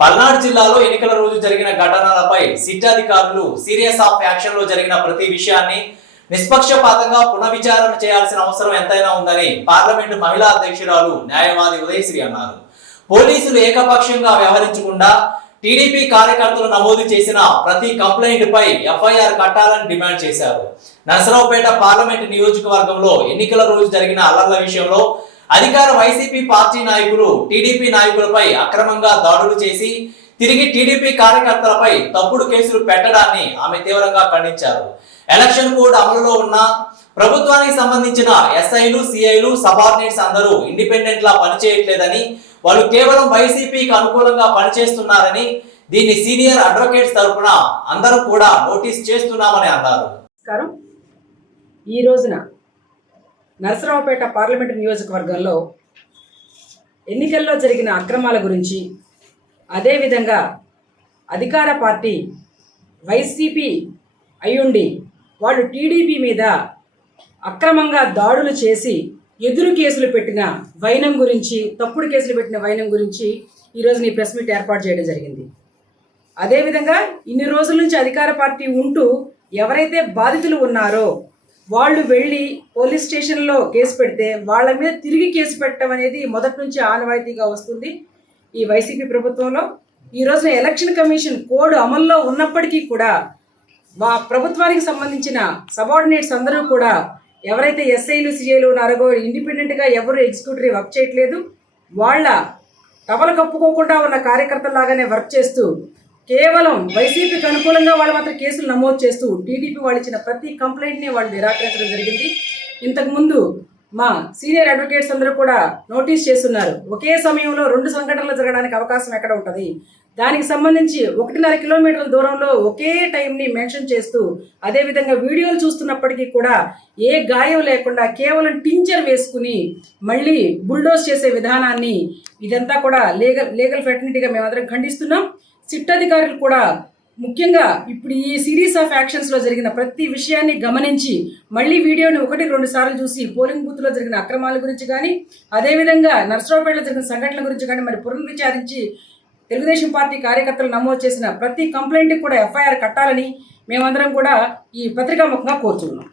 పల్నాడు జిల్లాలో ఎన్నికల రోజు జరిగిన ఘటనలపై సిట్ అధికారులు సీరియస్ ఆఫ్ యాక్షన్లో జరిగిన ప్రతి విషయాన్ని నిష్పక్షపాతంగా పునఃవిచారణ చేయాల్సిన అవసరం ఎంతైనా ఉందని పార్లమెంటు మహిళా అధ్యక్షురాలు న్యాయవాది ఉదయశ్రీ అన్నారు. పోలీసులు ఏకపక్షంగా వ్యవహరించకుండా టీడీపీ కార్యకర్తలు నమోదు చేసిన ప్రతి కంప్లైంట్ పై ఎఫ్ఐఆర్ కట్టాలని డిమాండ్ చేశారు. నరసరావుపేట పార్లమెంట్ నియోజకవర్గంలో ఎన్నికల రోజు జరిగిన అల్లర్ల విషయంలో అధికార వైసీపీ పార్టీ నాయకులు టీడీపీ నాయకులపై అక్రమంగా దాడులు చేసి తిరిగి టీడీపీ కార్యకర్తలపై తప్పుడు కేసులు పెట్టడాన్ని ఆమె తీవ్రంగా ఖండించారు. ఎలక్షన్ కోడ్ అమలులో ఉన్న ప్రభుత్వానికి సంబంధించిన ఎస్ఐలు సిఐలు సబార్డినేట్స్ అందరూ ఇండిపెండెంట్ లా పనిచేయట్లేదని వాళ్ళు కేవలం వైసీపీకి అనుకూలంగా పనిచేస్తున్నారని దీన్ని సీనియర్ అడ్వకేట్స్ తరపున అందరూ కూడా నోటీస్ చేస్తున్నామని అన్నారు. ఈ రోజున నరసరావుపేట పార్లమెంటు నియోజకవర్గంలో ఎన్నికల్లో జరిగిన అక్రమాల గురించి అదేవిధంగా అధికార పార్టీ వైసీపీ అయ్యుండి వాళ్ళు టీడీపీ మీద అక్రమంగా దాడులు చేసి ఎదురు కేసులు పెట్టిన వైనం గురించి తప్పుడు కేసులు పెట్టిన వైనం గురించి ఈరోజు నీ ప్రెస్ మీట్ ఏర్పాటు చేయడం జరిగింది. అదేవిధంగా ఇన్ని రోజుల నుంచి అధికార పార్టీ ఉంటూ ఎవరైతే బాధితులు ఉన్నారో వాళ్ళు వెళ్ళి పోలీస్ స్టేషన్లో కేసు పెడితే వాళ్ళ మీద తిరిగి కేసు పెట్టడం అనేది మొదటి నుంచి ఆనవాయితీగా వస్తుంది ఈ వైసీపీ ప్రభుత్వంలో. ఈ రోజున ఎలక్షన్ కమిషన్ కోడ్ అమల్లో ఉన్నప్పటికీ కూడా మా ప్రభుత్వానికి సంబంధించిన సబార్డినేట్స్ అందరూ కూడా ఎవరైతే ఎస్ఐలు సిఐలు ఉన్నారో ఇండిపెండెంట్గా ఎవరు ఎగ్జిక్యూటివ్ వర్క్ చేయట్లేదు. వాళ్ళ టవలు కప్పుకోకుండా ఉన్న కార్యకర్తలాగానే వర్క్ చేస్తూ కేవలం వైసీపీకి అనుకూలంగా వాళ్ళు మాత్రం కేసులు నమోదు చేస్తూ టీడీపీ వాళ్ళు ఇచ్చిన ప్రతి కంప్లైంట్ని వాళ్ళు నిరాకరించడం జరిగింది. ఇంతకుముందు మా సీనియర్ అడ్వకేట్స్ అందరూ కూడా నోటీస్ చేస్తున్నారు. ఒకే సమయంలో రెండు సంఘటనలు జరగడానికి అవకాశం ఎక్కడ ఉంటుంది? దానికి సంబంధించి ఒకటిన్నర కిలోమీటర్ల దూరంలో ఒకే టైంని మెన్షన్ చేస్తూ అదేవిధంగా వీడియోలు చూస్తున్నప్పటికీ కూడా ఏ గాయం లేకుండా కేవలం టించర్ వేసుకుని మళ్ళీ బుల్డోస్ చేసే విధానాన్ని ఇదంతా కూడా లీగల్ లీగల్ ఫెటర్నిటీగా మేమందరం ఖండిస్తున్నాం. సిట్ అధికారులు కూడా ముఖ్యంగా ఇప్పుడు ఈ సిరీస్ ఆఫ్ యాక్షన్స్లో జరిగిన ప్రతి విషయాన్ని గమనించి మళ్ళీ వీడియోని ఒకటి రెండు సార్లు చూసి పోలింగ్ బూత్లో జరిగిన అక్రమాల గురించి కానీ అదేవిధంగా నర్సరావుపేటలో జరిగిన సంఘటనల గురించి కానీ మరి పునర్విచారించి తెలుగుదేశం పార్టీ కార్యకర్తలు నమోదు చేసిన ప్రతి కంప్లైంట్కి కూడా ఎఫ్ఐఆర్ కట్టాలని మేమందరం కూడా ఈ పత్రికాముఖంగా కోరుతున్నాం